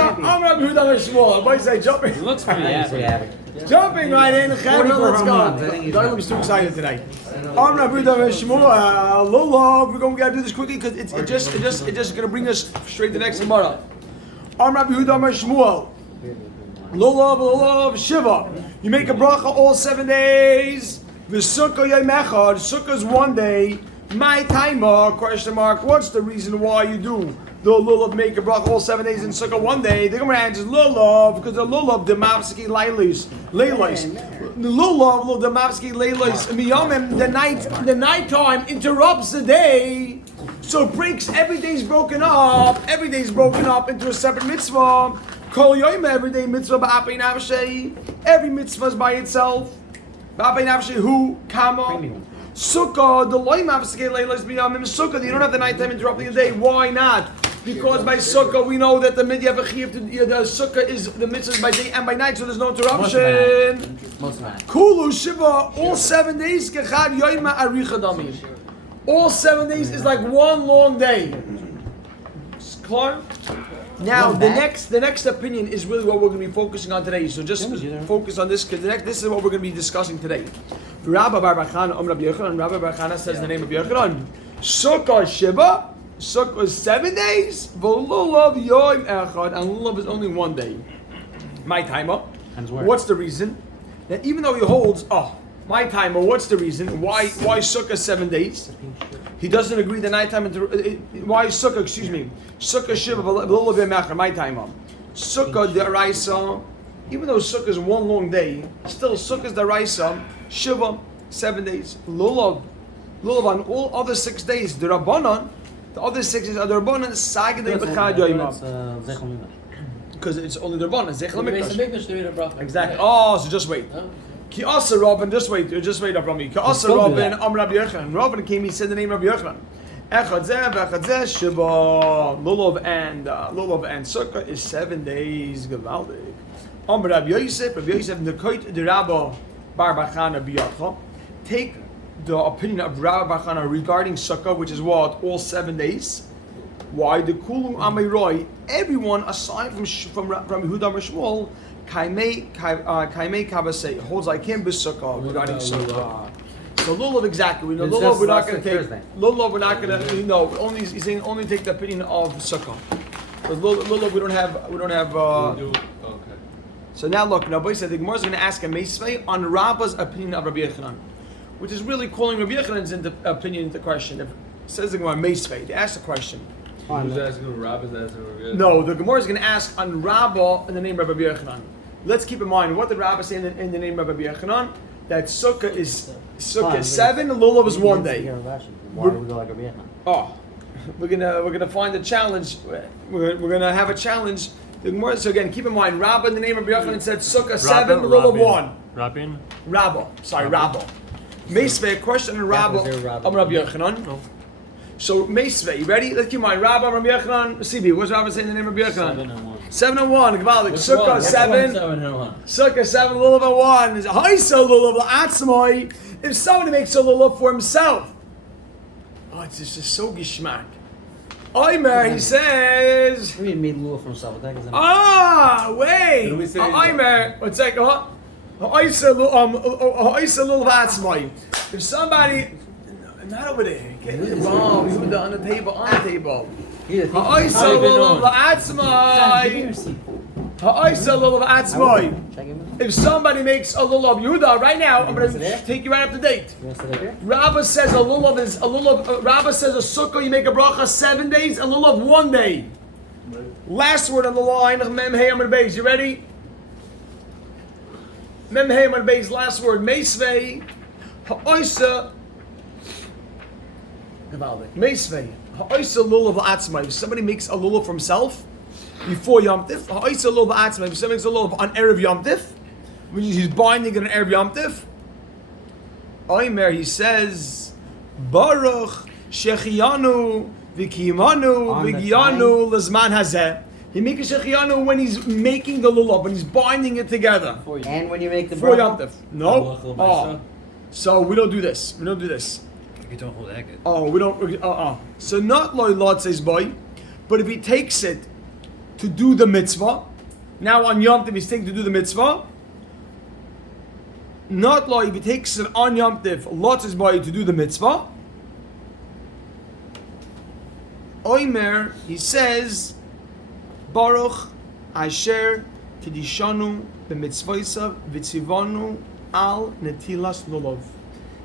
I'm Rabbi Yehuda Shmuel. Everybody say jumping. It looks pretty happy. Jumping right in. Let's go. Darlam's too excited today. I'm Rabbi Yehuda Shmuel. Lulav. We gotta do this quickly because it's just gonna bring us straight to the next Gemara. I'm Rabbi Yehuda Shmuel. Lulav, Shiva. You make a bracha all 7 days. V'sukkah yom echad. Sukkah is 1 day. My timer, question mark, what's the reason why you do the lulav make a bracha all 7 days and sukkah 1 day? The Gemara answers lulav because the lulav the mavski leilis. The lulav the mavski leilis. The night time interrupts the day, so breaks every day's broken up. Every day's broken up into a separate mitzvah. Kol yom every day mitzvah ba'apei nafshei. Every mitzvah is by itself. Ba'apei nafshei hu kama. Sukkah, the loy mavskei leilas b'yamim sukkah. You don't have the nighttime interrupting the day. Why not? Because by sukkah we know that the midyah v'chiv the sukkah is the mitzvah by day and by night, so there's no interruption. Kulu shiva all 7 days kechad yoyma aricha damim. All 7 days is like one long day. Clear? Now the next opinion is really what we're going to be focusing on today. So just focus on this because this is what we're going to be discussing today. Rabbi Bar Bachana Rabbi Yochanan. Rabbi Bar Bachana says the name of Yochanan. Sukkah Shiva. Sukkah is 7 days. V'lulav yom echad, and lulav is only 1 day. My timer. What's the reason? That even though he holds, my timer. What's the reason? Why Sukkah 7 days? He doesn't agree the nighttime. Why Sukkah? Excuse me. Sukkah Shiva v'lulav yom echad. My timer. Sukkah deraisa. Even though Sukkah is 1 long day, still Sukkah is deraisa. Shiva 7 days. Lulav on all other 6 days. The Rabbanan. The other 6 days are the Rabbanan Sagdei B'chad Yoyma. Because it's only the Rabbanan. Zechel Mikdash. Exactly. Oh, so just wait. Ki Asa Rabban, just wait up from me. Ki Asa Rabban, Rabbi Yochanan. Rabban came, he said the name of Rabbi Yochanan. Echad Zeh, Shiva, Lulav and Sukkah is 7 days. Gewaldig. Rabbi Yosef, Nekoit the Rabbi Bar Bachana B'Yacha. Take the opinion of Rabbi Bar Bachana regarding Sukkah, which is what? All 7 days. Why? The Kulu Amiroi, everyone aside from Yehuda Shmuel, Kaimei Kavasei, holds like him B'Sukkah regarding Sukkah. So Lulav exactly. We know Lulav we're not going to take. Lulav we're not going to. No, he's saying only take the opinion of Sukkah. Because Lulav we don't have. Okay. So now look, Nabbai said the Gemara is going to ask a Meisvei on Rabba's opinion of Rabbi Yochanan, which is really calling Rabbi Yochanan's opinion into question. If it says the Gemara Meisvei, they ask the question. Who's asking Rabba's asking Rabbi Yochanan? No, the Gemara is going to ask on Rabba in the name of Rabbi Yochanan. Let's keep in mind what did Rabba say in the name of Rabbi Yochanan? That Sukkah is 7, Lulav is 1 day. Why do we go like Rabbi Yochanan? Oh, we're gonna find a challenge. We're gonna have a challenge. The Gemara, so again, keep in mind, Rabba in the name of Rabbi Yochanan said Sukkah 7, Lulav 1. Rabba. Meisvei, question on Rabba. I'm Rabbi Yochanan. No. So Meisvei, you ready? Let's keep in mind, Rabba, Rabbi Yochanan, CB. What's Rabba saying in the name of Rabbi Yochanan? 7 and 1. Gewaldig. Sukkah 7. Sukkah 7, Lulav and 1. Is Haisa Lulav la'atzmai. If somebody makes a Lulav for himself, it's just so gishmak. Oimer, he says. What do you mean made Lulav for himself? Wait. Oimer, one second. Haisa Lulav atzmai. If somebody. Not over there. Get involved. On the table. Ha'isa lulav la'atzmai. If somebody makes a lulav Yehuda right now, I'm going to take you right up to date. Rabba says Rabba says a sukkah you make a bracha 7 days, a lulav 1 day. Last word on the line. Mem hey amar beis. You ready? Mem hey amar beis. Last word. Meisvei. Ha'isa. Meisvei. Ha'isa lulav la'atzmai. If somebody makes a lulav for himself before Yom Tif, ha'isa lulav la'atzmai. If somebody makes a lulav on Erev Yom Tif, which is he's binding it on Erev Yom Tif, Oimer, he says, Baruch Shechianu v'kiyimanu v'giyanu l'zman hazeh. He makes a shechianu when he's making the lulav, when he's binding it together. And when you make the before Yom Tif. No. So we don't do this. You don't hold that good. So not loy lot says boy, but if he takes it to do the mitzvah. Now on Yom Tov he's taking to do the mitzvah. Not like if he takes it on Yom Tov, lots his body to do the mitzvah. Oimer, he says, Baruch Asher Kedishanu b'mitzvoisav v'tzivanu al netilas lulav.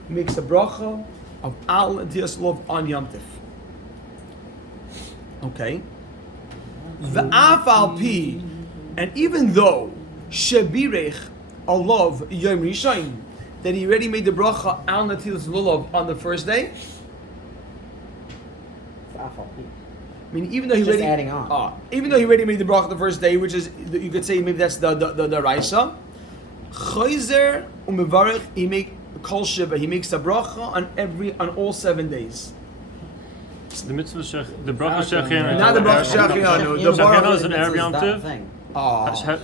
He makes a bracha of al netilas lulav on Yom Tov. Okay. V'af al pi, and even though shebirech alav yom rishon, that he already made the bracha al netilas lulav on the first day. I mean, even though he Just already adding on. Even though he already made the bracha the first day, which is you could say maybe that's the raisa. Chayzer umevarich, he make kol shiva. He makes a bracha on all 7 days. The mitzvah the bracha shechina. Not the bracha shechina. The Shechina is bracha. an Erev Yom Tov.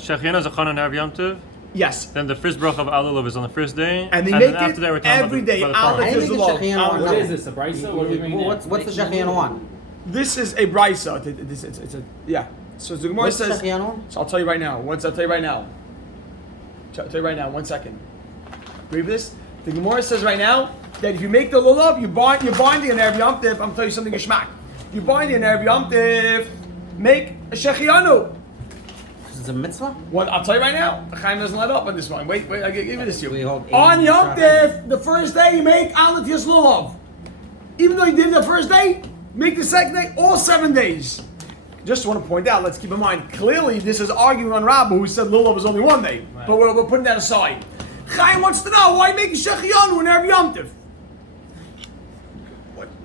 Shechina is a Chan on Erev Yom Tov. Yes. Then the first bracha of Alulav is on the first day, And they then make after it that we're talking every about day. the Al following. I think it's Lulav. Shechina Al on Lulav. What is this, a brisa? What are we doing there? What's the Shechina one? This is a brisa. It's a yeah. So the Gemara What's the says. Shechina one? So I'll tell you right now. I'll tell you right now. I'll tell you right now. 1 second. Read this. The Gemara says right now that if you make the lulav, you're binding an Erev Yom Tov. I'm gonna tell you something geschmack. You're binding an Erev Yom Tov. Make a shechianu. Is it a mitzvah? What I'll tell you right now. The Chaim doesn't let up on this one. Wait. I give you this to We you. hold On 80 Yom shot. Tov, the first day you make al netilas lulav. Even though you did it the first day, make the second day all 7 days. Just want to point out, let's keep in mind, clearly this is arguing on Rabbi who said lulav was only 1 day. Right. But we're putting that aside. Chaim wants to know why make a shechianu in Erev Yom Tov.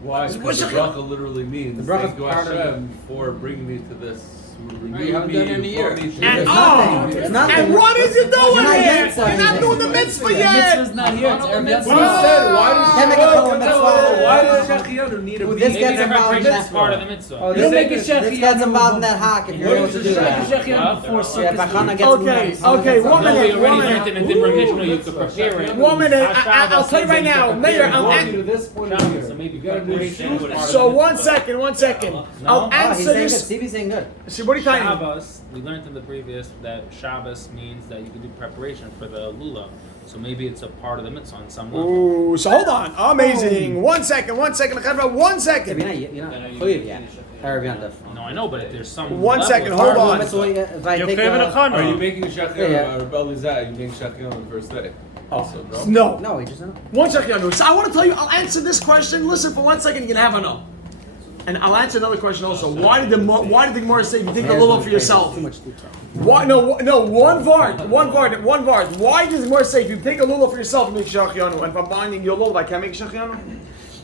Why? What's Because the your- bracha literally means The bracha's thank you part of Hashem for bringing me to this. You haven't done it in a year. And It's nothing. It's nothing. and what is it doing You're not here? yet You're not saying doing the anything. mitzvah The yet. mitzvah's not here. It's Erev Yom We Tov. said, why does Can't make a full mitzvah. why does Shechianu need a Well, Maybe this gets the involved in preparation is that. part of the mitzvah. Oh, You make a this gets shechianu involved in that hack if you're able to do that. Shechianu before Yeah, Sukkot. but Hannah gets Okay, 1 No, minute. we 1 already learned minute. it in a different condition. You could prepare it. 1 minute. Hashanah I'll tell you right says now, you Mayor. prepare I'll it. answer. this point So maybe preparation was part of So the 1 mitzvah. second. I'll Oh, he's answer saying good. this. CB's saying good. See, what are you telling me? Shabbos, we learned in the previous that Shabbos means that you can do preparation for the lulav. So maybe it's a part of the mitzvah on some level. Ooh, so hold on. Amazing. 1 second. 1 second. 1 Yeah, second. but you're not chayiv yet. Erev Yom Tov. No, I know, but if there's some 1 level, second, it's hold part of the on. mitzvah. If I You're take craving a a... Chan. Are you making Shechianu Yeah. or Rebel Lizah? You make Shechianu on the first day. Also, no. No. No, he just... 1 second. So I want to tell you, I'll answer this question. Listen for 1 second, you can have a no. And I'll answer another question also. Why did the Gemara say you take a little for yourself? Too much detail. Why? No, one vart. Why does the Gemara say if you take a lulav for yourself, you make shachianu? And if I'm binding your lulav, I can't make shachianu?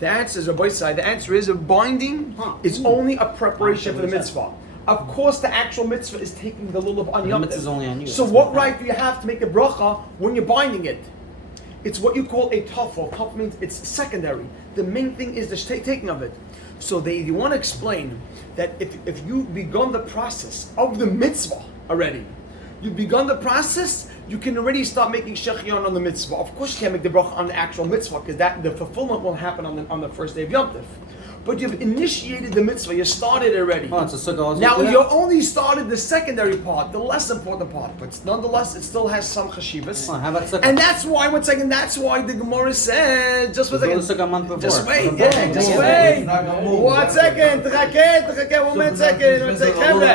The answer is a both side. The answer is a binding is only a preparation for the mitzvah. Of course, the actual mitzvah is taking the lulav on The Yom mitzvah is only on you. So what right do you have to make the bracha when you're binding it? It's what you call a tafel. Tafel means it's secondary. The main thing is the taking of it. So they want to explain that if you've begun the process of the mitzvah already, you've begun the process, you can already start making shechion on the mitzvah. Of course, you can't make the bracha on the actual mitzvah because that the fulfillment will happen on the first day of Yom Tov. But you've initiated the mitzvah. You started already. Oh, it's a sukkah also. Now do that? you only started the secondary part, the less important part, but nonetheless it still has some chashivas. Oh, how about sukkah? And that's why, 1 second, that's why the Gemara said, just 1 Go to second. sukkah a month before. Just wait, Before. yeah, just wait. 1 second, tchake, 1 second, 1 second.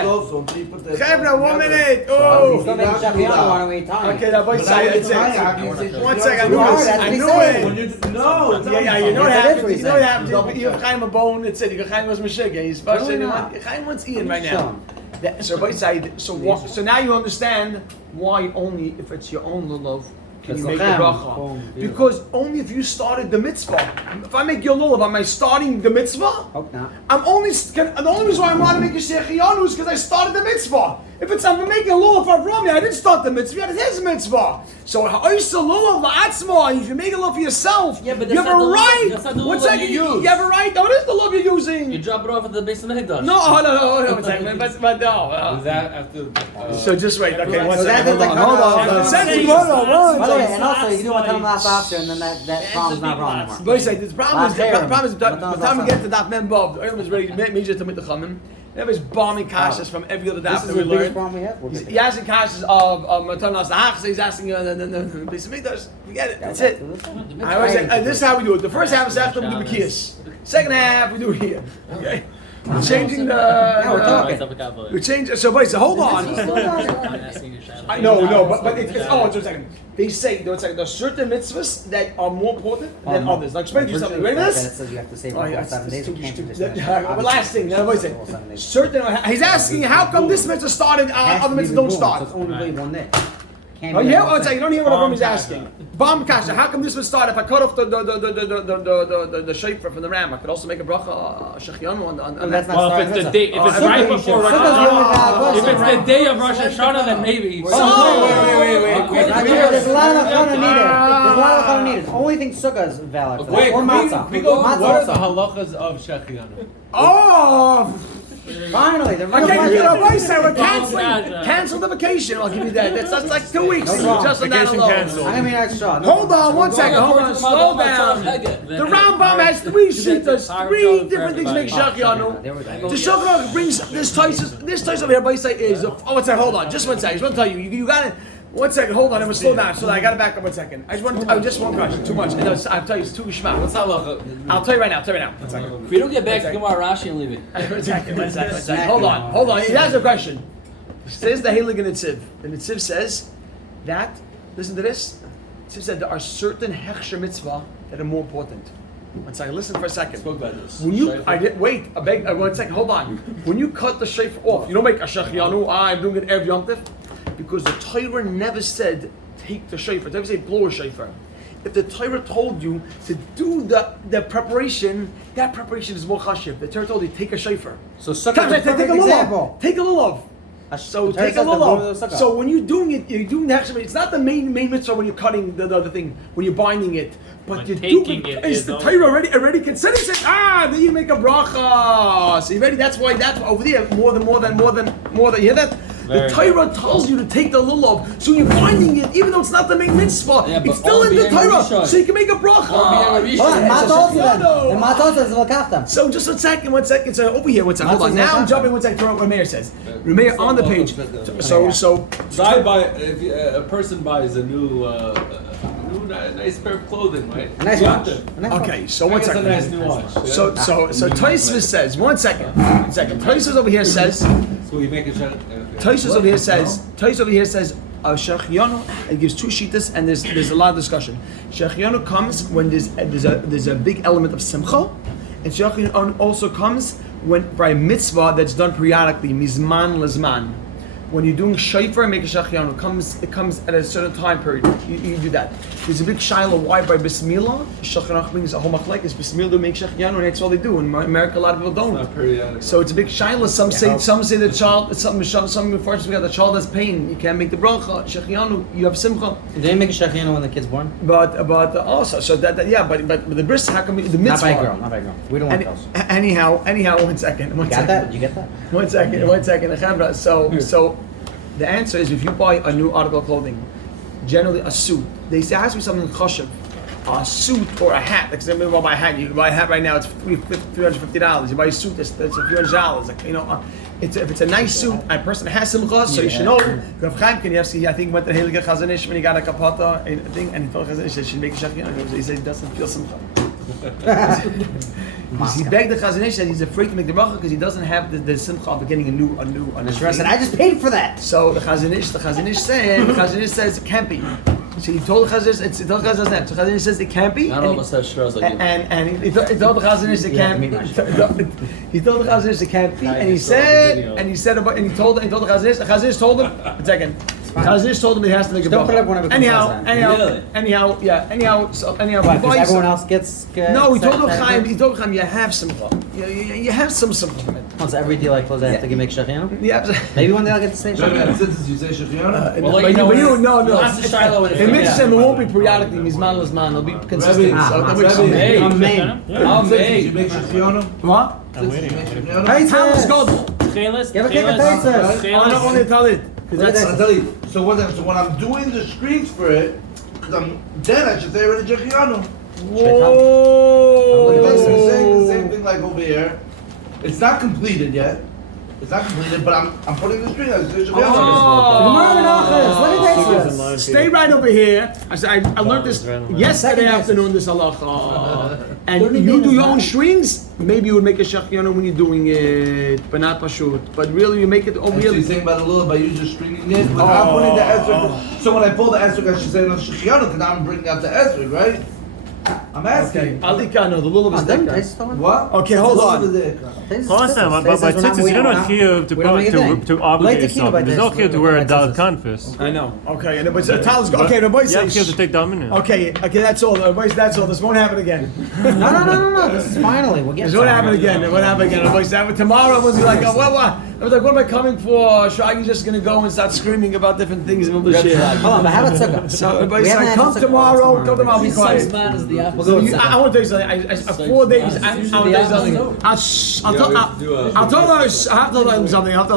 Chevra, 1 minute. He's Oh. gonna make shechianu on wait time. Okay, now both sides, it's it. 1 second, I knew it. No, Yeah, you know what That's happens. what You he's know what saying. happens. You have Chaim a bone. It's it. You got Chaim was Meshiga. He's frustrated. Chaim wants Ian right now. So both sides. So now you understand why only if it's your own lulav can you make the bracha. Boom. Because only if you started the mitzvah. If I make your lulav, am I starting the mitzvah? Hope not. The only reason why I'm allowed to make a shechianu is because I started the mitzvah. If I'm making a lulav for Avrami, I didn't start the mitzvah. It's his mitzvah. So ha'oisa lulav la'atzma. If you make a lulav for yourself, Yeah, but you have that's a not the right. lulav- that's not the 1 lulav second, you use. you have a right. No, it is the lulav you're using. You drop it off at the base of the Higdash. No, hold on, 1 second. But no. Is that after? So just wait. Okay, 1 So second. that's Hold on. the- Second, By hold on. the way, and also you can do one time last after, and then that problem's not wrong anymore. But the problem is, by the time we But get to that member of the Olam is ready, major to meet the Chamim. There was bombing kashas from every other This daf is that the we biggest learned. problem we have. We're good to He's go. asking kashas of Matanas Lahach, he's asking the Beis Hamikdash. Forget it. That's it. I always say, this is how we do it. The first half is after we do B'kiyas. Second half we do it here. Okay. We're changing the. we're talking. We change. So wait. So hold on. I no, but it's oh, it's a second. They say there are certain mitzvahs that are more important than others. Like explain to you something. Ready for this? It says you have to save Oh, yeah, all 7 days. You can't do this. But last thing, now wait a second. Certain. He's asking how come this mitzvah started, other mitzvahs don't start. So it's only really one day. Can't Oh be yeah, like one second. You don't hear what Bomb Avram is asking. Bomb kasha. How come this would start? If I cut off the shofar from the ram, I could also make a bracha shechianu on No, that's not Well, if starting it's the day, if it's right before Rosh Hashanah, if it's the day of Rosh Hashanah, then maybe. There's a lot of chana needed. There's a lot of chana needed. Only thing sukkah is valid for that. Wait, Or we matzah. go. What are the Matzah. halachas of shechianu? Oh! Finally, the real Okay, you know question. what I say? We're Gotcha. cancel the vacation. I'll give you that. That's like 2 weeks. No problem. Just on that Vacation alone. canceled. I'm gonna be nice shot. Hold on, one second. Hold on. Slow down. The Rambam has 3 shitas, 3 different things to make shachianu. There we go. The shachianu brings this toys over here. By say is oh, one second. Hold on, just 1 second. I just want to tell you, you got it. 1 second. Hold on. I'm gonna slow down. So I got to back up 1 second. Just one question. Too much. I'll tell you, it's too shema. What's halacha? I'll tell you right now. 1 second. If we don't get back to Gemara Rashi and leave it. 1 second. Hold on. He has a question. Says the Heilig Nitziv. The Nitziv says that, listen to this. Nitziv said there are certain hechsher mitzvah that are more important. 1 second. Listen for a second. Spoke about this. When you, I did, wait, I beg, 1 second, hold on. When you cut the shofar off, you don't make a shechianu, I'm doing it every Yom Tov, because the Torah never said take the shofar. It never said blow a shofar. If the Torah told you to do the preparation, that preparation is more chashiv. The Torah told you take a shofar. So sukkah is a Take a perfect lulav. example. Take a lulav. So Torah take a says to blow the lulav. sukkah. So when you're doing it, you're doing the actual. It's not the main mitzvah when you're cutting the other thing, when you're binding it. But When you're taking doing it is is the also- Torah already considers it. Then you make a bracha. So you ready? That's why over there more than. You hear that? Very The Torah tells you to take the lulav. So you're binding it, even though it's not the main mitzvah. Yeah, but it's still in the Or being a Torah, Rishon. so you can make a bracha. Or being a Rishon. Hold on, Yeah, matzah so also then. Shechino. The matzah says l'kachtam. So just 1 second. So over here, 1 second. Hold on. Matzah's Now I'm not jumping 1 second to what Rameir says. Rameir on the page. So So I buy if a person buys a new nice pair of clothing, right? A nice Yom watch. Tov. A nice watch. okay. So I 1 guess a second. nice new watch. yeah? So Tosfos says 1 second. 1 second. Tosfos over here says. So you make a shot. Tosfos over here says. Tosfos over here says. Shechianu. It gives 2 shitas and there's a lot of discussion. Shechianu comes when there's a big element of simcha, and Shechianu also comes when by a mitzvah that's done periodically, mizman lezman. When you're doing shofar and make a shechianu, it comes at a certain time period. You do that. There's a big shaila why by bismillah shechianu brings a whole machlekes. Bismillah to make shechianu, and that's all they do. In America, a lot of people don't. Not periodic. So it's a big shaila. Some say the child. Some unfortunately got the child has pain. You can't make the bracha. Shechianu, you have simcha. Did they make a shechianu when the kid's born? But also so that yeah. But the bris how come the mitzvah? Not by a girl. Not by a girl. We don't want those. Anyhow. 1 second. Got that? Did you get that? 1 second. Echavra. So the answer is if you buy a new article of clothing, generally a suit, they say it has to be something chashiv. A suit or a hat. Like somebody will buy a hat. You can buy a hat right now. It's $350. You buy a suit. That's a few $100. Like if it's a nice suit, a person has simcha, so you should know. Rav Chaim Kanievsky, I think, went to the Heilige Chazanish when he got a kapata and thing, and he told Chazanish that he should make a shechianu. He said he doesn't feel simcha. He begged the Chazanish that he's afraid to make the bracha because he doesn't have the simcha of getting a new And the Shra said, I just paid for that. So the Chazanish says it can't be. So he told the Chazanish, So Chazanish says it can't be. Not all of us have Shras like you. And he told the Chazanish it can't be. He told the Chazanish it can't be, and he told the Chazanish told him. 1 second. Chazanish told him he has to make a Don't put bracha. up one of it. Anyhow. Because everyone else gets. No, he told Chaim. You have simcha. You have some simcha from it. Once every deal I close, I have to make shechianu. Yeah. Maybe one day I'll get to say shechianu. You say shechianu? Well, But you no. That's the Shiloh in it. In mitzvah, it won't be periodically. Mizman lezman. It'll be consistent. Rabbi, So that makes Rabbi, sense. Hey, Amen. You Amen. make shechianu? What? I'm waiting. Hey, Thomas Godel. Chelis, Give a kick of pizzas. I don't want to tell it. I'll tell you. So when I'm doing the screens for it, because then I should say already shechianu. Whoa. It's saying the same thing like over here. It's not completed yet. It's not completed, but I'm putting the string. Gemara Menachos, let me take this. Stay right over here. I learned this yesterday afternoon, this halacha. And you do your own strings, maybe you would make a shachianu when you're doing it, but not pashut. But really, you make it over So here. you think about a little by you just stringing it, but I'm putting the esrog. So when I pull the esrog, I should say no shachianu, because now I'm bringing out the esrog, right? I'm asking. Alikano, the lulav is there. What? Okay, hold on. Listen, but by tzitzis, you don't have chiyuv to obligate yourself. There's no chiyuv to wear a dal kanfus. I know. Okay, and but the towel's okay. The boy You have says. chiyuv to take dominant. Okay, that's all. Boys, that's all. This won't happen again. No. This is finally. We'll get This won't happen again. It won't happen again. Boys, tomorrow we'll be like, oh, what? I was like, what am I coming for? Shaggy's just gonna go and start screaming about different things and we'll share. Hold on, but how about sukkah? So everybody's We haven't like, had come sukkah. tomorrow. Come tomorrow. Be quiet. Six man is the apple. We'll go with I sukkah. want to tell you something. 4 days. I want to tell you something. I'll tell us. I have to tell them something. I hope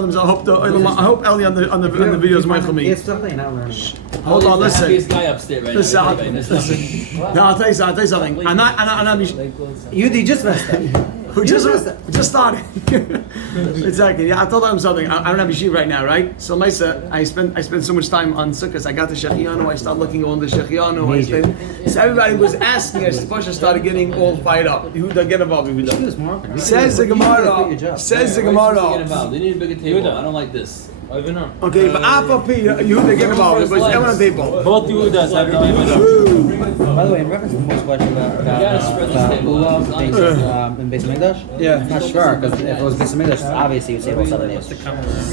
Ellie on the video is mindful me. It's something and I'll learn. Hold on, The listen. happiest guy upstairs right Listen, now. Listen. No, I'll tell you something. I'm You just messed up. We just started. Exactly. Yeah, I told them something. I don't have a sheet right now, right? So Maisa, I spent so much time on Sukkot. I got the Shechianu. I started looking on the Shechianu. So everybody was asking. I started getting all fired up. Yehuda, get involved. Yehuda. Says the Gemara. Says the Get Gemara. involved. They need a bigger table. I don't like this. Okay, but Alpha P, Yehuda, get involved. But everyone on the table. Both Yehudas have no By the way, in reference to the first question about Ulav in Beis Hamikdash, Yeah. I'm not sure, because if it was Beis Hamikdash, obviously you'd say all 7 days.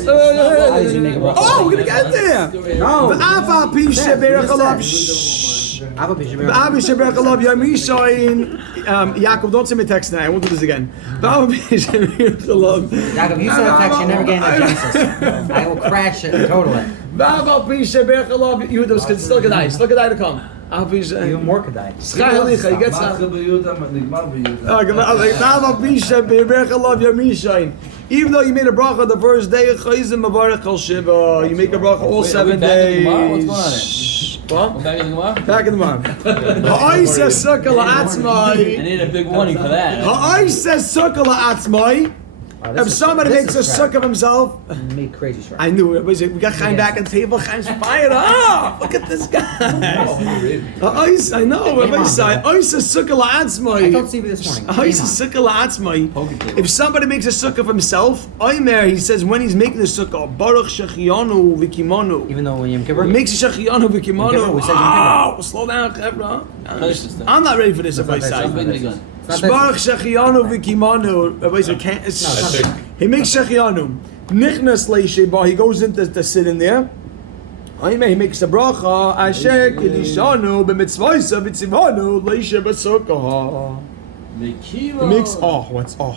Oh, we're gonna get there. No. But Alpha P, Sheberach Alav. Abi Sheberach Alav Yamishain. Yaakov, don't send me a text now. I won't do this again. Abi Sheberach Alav. Jacob, you send a text, you're never getting a Genesis. I will crash it totally. Abi Sheberach Alav. Yehuda was still Kedai. Still Kedai to come. Even more could die. Schai Halicha, you get some. Even though you made a bracha the first day, you make a bracha all 7 days. What's going on What? Back in the Gemara? Back in the mark. Ha'ai says sukkah I la'atzmai. need a big warning for that. Ha'ai says sukkah la'atzmai. If somebody makes a sukkah of himself, Make crazy sure. I knew it. We got Chaim back at the table. Chaim's fired up. Look at this guy. I know. I says sukkah la'atzmai. I told Stevie this morning. I says sukkah la'atzmai. If somebody makes a sukkah of himself, Oimer, he says when he's making the sukkah, Baruch Shechianu V'Kimanu. Even though when Yom Kippur? He makes a Shechianu Yom Kippur, V'Kimanu. we said Yom Kippur. Slow down, Chevra. Finish this thing. I'm not ready for this. If I Stop say. bringing the gun. Baruch Shechianu V'Kimanu. He makes Shechianu. Nichnas Leisheba. He goes into to sit in there. He makes the bracha. Asher Kedishanu b'mitzvaysa v'tzivanu Leisheba Sukkah. He makes what's Kama.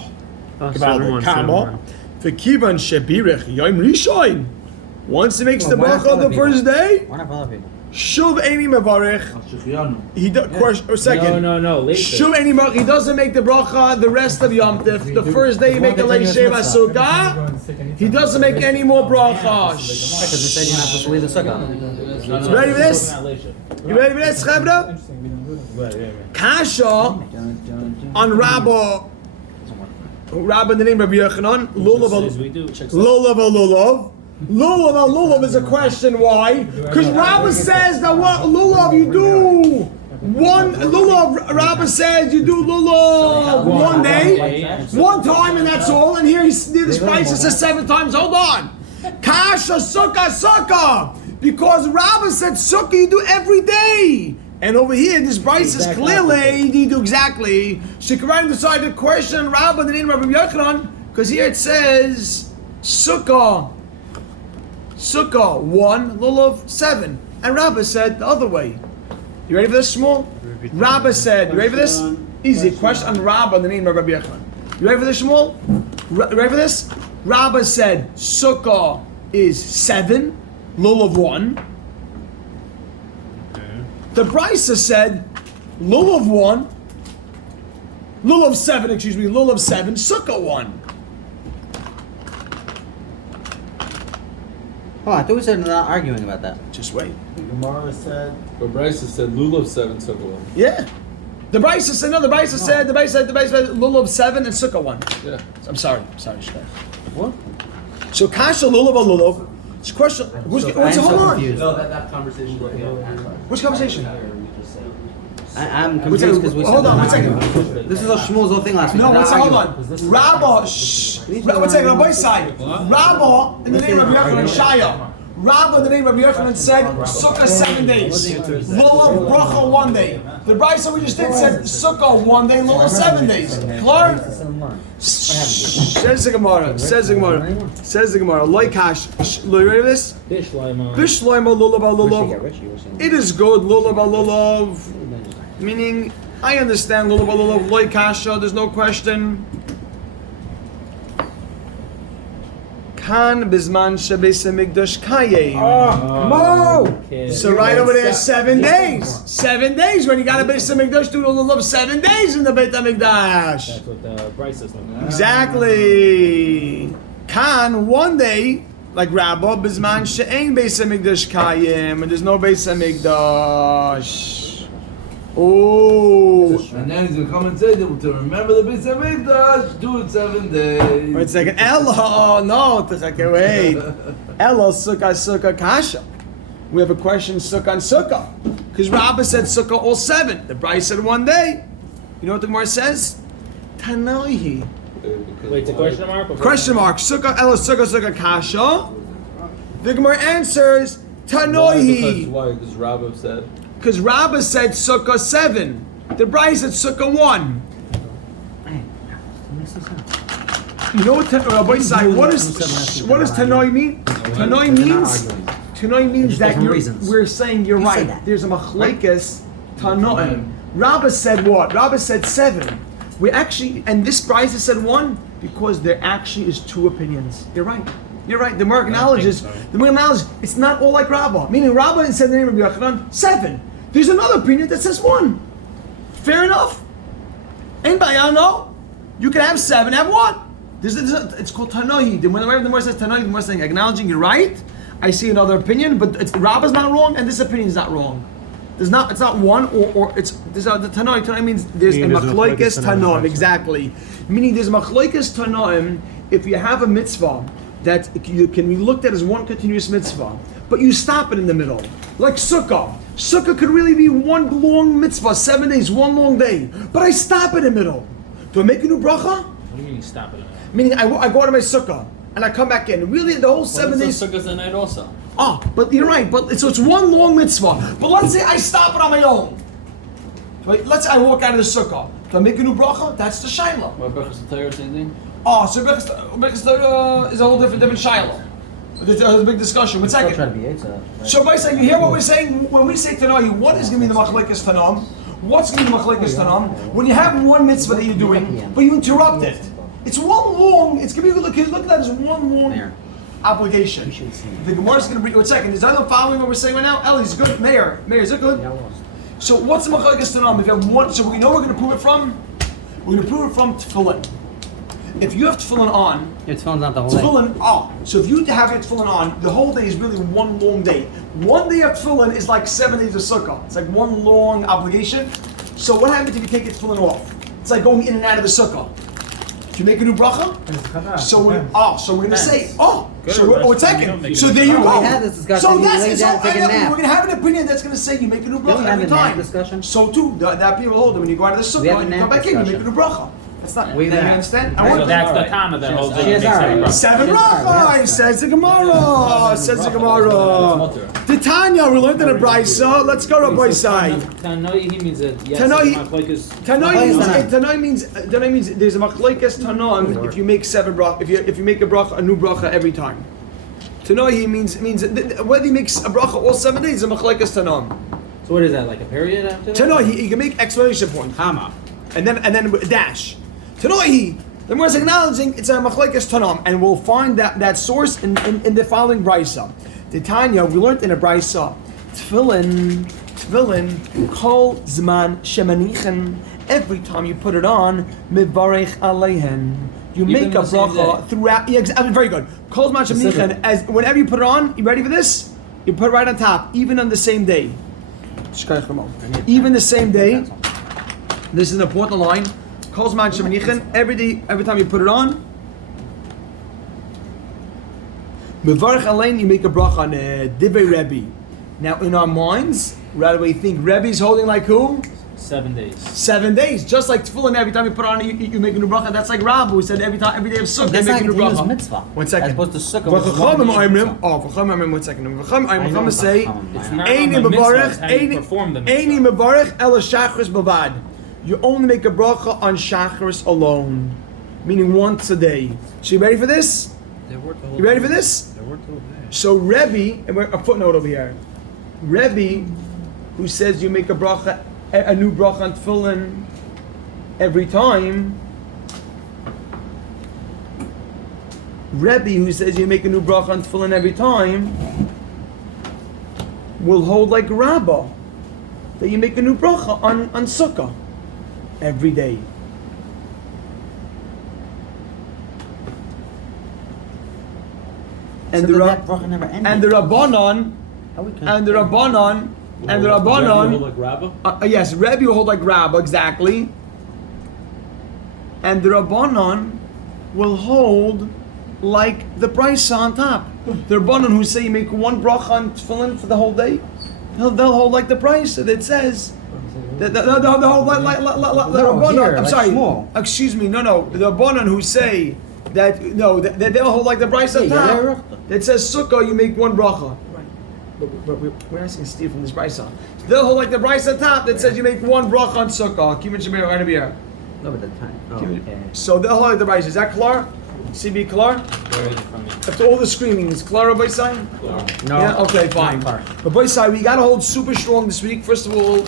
V'kivan Shebirech Yom Rishon. Once he makes the bracha on the first day, Why not for other people? Shuv Eini Mevarech. He does. Second. No. Later. Shuv Eini Mevarech. He doesn't make the bracha the rest of Yom Tif. The first day he make a Leisheva Sukkah. He doesn't make any more brachas. Because we said you're not supposed to leave the sukkah. You ready for this? You ready for this, Chevra? Kasha on Rabba in the name of Yochanan. Lulav is a question. Why? Because Rabba says that what Lulav you do one Lulav. Rabba says you do Lulav 1 day, 1 time, and that's all. And here this price says 7 times. Hold on. Kasha sukkah. Because Rabba said sukkah you do every day. And over here, this price is clearly you do exactly. Shekaran decided to question Rabba in the name of Rabbi Yochanan because here it says sukkah 1, lulav 7, and Rabba said the other way. You ready for this, Shmuel? Rabba said, you ready for this? Easy question on Rabba in the name of Rabbi Yochanan. You ready for this, Shmuel? Ready for this? Rabba said sukkah is 7, lulav 1. The Brisa said lulav 1, lulav 7, lulav 7, sukkah 1. Oh, I thought we said we're not arguing about that. Just wait. Gemara said, but Bryce said Lulav 7 Sukkah 1. Yeah. The Brisa said lulav 7 and sukkah 1. Yeah. I'm sorry, Shkai. What? So kasha lulav alulav. It's a question. Hold on. No, that conversation. Which conversation? I'm confused because we said Hold on, 1 second. This is a Shmuel's whole thing last week. No, Not one second, hold arguing. on. Rabba, shh. 1 second, on both sides. Rabba, in the name of Rabbi Yochanan, Shaya. Rabba, in the name of Rabbi Yochanan, said Sukkah 7 days. Lulav bracha 1 day. The brayso we just did said Sukkah 1 day, Lulav 7 days. Clear? Says the Gemara. Says the Gemara. Loikash. You ready for this? Bishloima. Bishloima lulav alulav. It is good lulav alulav. Meaning, I understand lulav alulav loikasha. There's no question. Kan bizman shebeis hamikdash kayim. So right over there, 7 days. 7 days when you got a beis hamikdash, do lulav 7 days in the beit hamikdash. That's what the price is. Exactly. Kan 1 day, like Rabba, bizman she'ein beis hamikdash kayim, and there's no beis hamikdash. Oh. And then he's gonna come and say that to remember the Beis Hamikdash, do it 7 days. Wait a second. Ella, no, wait. Ella, sukkah, kasha. We have a question, sukkah and sukkah. Because Rabba said sukkah all 7. The Bryce said 1 day. You know what the Gemara says? Tanaihi. Wait, it's a question mark? Question mark. Sukkah, Ella, sukkah, kasha. The Gemara answers, Tanaihi. Why? Because Rabbi said. Because Rabba said sukkah 7. The Bryce said sukkah 1. You know what what does Tanoi mean? Tanoi means that we're saying you're right. There's a machlekes Tanoim. Rabba said what? Rabba said 7. We actually, and this Bryce said 1 because there actually is 2 opinions. You're right. You're right. The Merck acknowledges. It's not all like Rabba. Meaning Rabba said the name of Yochanan 7. There's another opinion that says 1. Fair enough. Anybody know? You can have 7, have 1. It's called Tanoi. When the Gemara says Tanoi, the Gemara is saying acknowledging you're right. I see another opinion, but Rabba's not wrong, and this opinion is not wrong. It's not 1 or it's the Tanoi. Tanoi means there's a machlokes Tanoim. Exactly. Meaning there's machlokes Tanoim if you have a mitzvah that can be looked at as 1 continuous mitzvah, but you stop it in the middle, like Sukkah. Sukkah could really be 1 long mitzvah, 7 days, 1 long day, but I stop it in the middle. Do I make a new bracha? What do you mean you stop it? Meaning I go out of my Sukkah and I come back in. Really, the whole 7 days. Sukkah's the night also. But you're right. But so it's 1 long mitzvah. But let's say I stop it on my own. Right? Let's say I walk out of the Sukkah. Do I make a new bracha? That's the Shiloh. What, Berachas Torah, same thing? So Berachas Torah is a whole different Shiloh. There's a big discussion. 1 second. So by saying, you hear what we're saying? When we say Tanai, what is going to be the machlekes Tanam? What's going to be the machlekes Tanam? When you have 1 mitzvah that you're doing, but you interrupt it. It's 1 long, it's going to be, look at that as 1 long obligation. The Gemara is going to bring, 1 second, is that following what we're saying right now? Ellie's good. Mayor, is it good? So what's the machlekes Tanam? If you have 1, so we know we're going to prove it from? We're going to prove it from Tefillin. If you have tefillin on, your tefillin's not the whole day. So if you have your tefillin on, the whole day is really 1 long day. 1 day of tefillin is like 7 days of sukkah. It's like 1 long obligation. So what happens if you take your tefillin off? It's like going in and out of the sukkah. Do you make a new bracha? So we're going to say, So there you go. We had this discussion. So we're going to have an opinion that's going to say you make a new bracha every time. Discussion. So too, that people hold them when you go out of the sukkah and you come back in, you make a new bracha. That's not. You understand? So that's the Tana that holds it. 7 rachai, says the Gemara. The Tanya, we learned in the Brisa. Let's go to Brisa. Tanoi means that yes, Tanoi means there's a machlekes Tanoim if you make 7 bracha, if you make a new bracha every time. Tanoi means whether he makes a bracha all 7 days, is a machlekes Tanoim. So what is that, like a period after that? Tanoi, he can make exclamation point. Hama. And then dash. Tanoi, the Gemara is acknowledging it's a machlekes Tanam, and we'll find that source in the following brisa. The Tanya, we learned in a brisa, tefillin, kol zman shemanichen. Every time you put it on, mivarech aleihen. You make a bracha throughout. Yeah, very good. Kol zman shemanichen. As whenever you put it on, you ready for this? You put it right on top, even on the same day. Even the same day. This is an important line. Kol zman shemanichen. Every day, every time you put it on. Mevarach Alein, you make a bracha on Divrei Rebbe. Now, in our minds, right away think Rebbe's holding like who? 7 days. 7 days. Just like tefillin, every time you put on, you make a new bracha. That's like Rabbi who said every day of Sukkah, you make a new bracha. Mitzvah. 1 second. As opposed to Sukkah. But Chachamim Oimrim, Chachamim Oimrim, 1 second. Chachamim say, It's not Eini on the mitzvah, mevarech, it's how you perform the Eini mitzvah. mevarech el shachris bavad. You only make a bracha on shachris alone, meaning once a day. So you ready for this? They work the whole You ready day. for this? They work the whole day. So Rebbe, and a footnote over here. Rebbe, who says you make a bracha, a new bracha on tefillin every time. Rebbe, who says you make a new bracha on tefillin every time, will hold like Rabbah, that you make a new bracha on Sukkah every day. And So the that bracha never ended. and the Rabbanon, How we can- and the Rabbanon, and the Rebbe hold Rabbanon, like Rabbah? yes, Rebbe will hold like Rabbah, exactly. And the Rabbanon will hold like the price on top. The Rabbanon who say you make one bracha on tefillin for the whole day, they'll hold like the price that it says. They'll hold like the Rabbanon. here, I'm like sorry. small. Excuse me. No. The Rabbanon who say that they'll hold like the price on top. That says sukkah, you make one bracha. But we're asking Steve from this brisa. They'll hold like the brisa top that says you make one bracha on sukkah. Kibbutz Shemir right over here. No, but the time. Oh, okay. So they'll hold like the brisa. Is that clear? CB clear? Where is it from me? After all the screaming, is clear by side? No. Yeah. Okay. Fine. Not far. But by side, we got to hold super strong this week. First of all,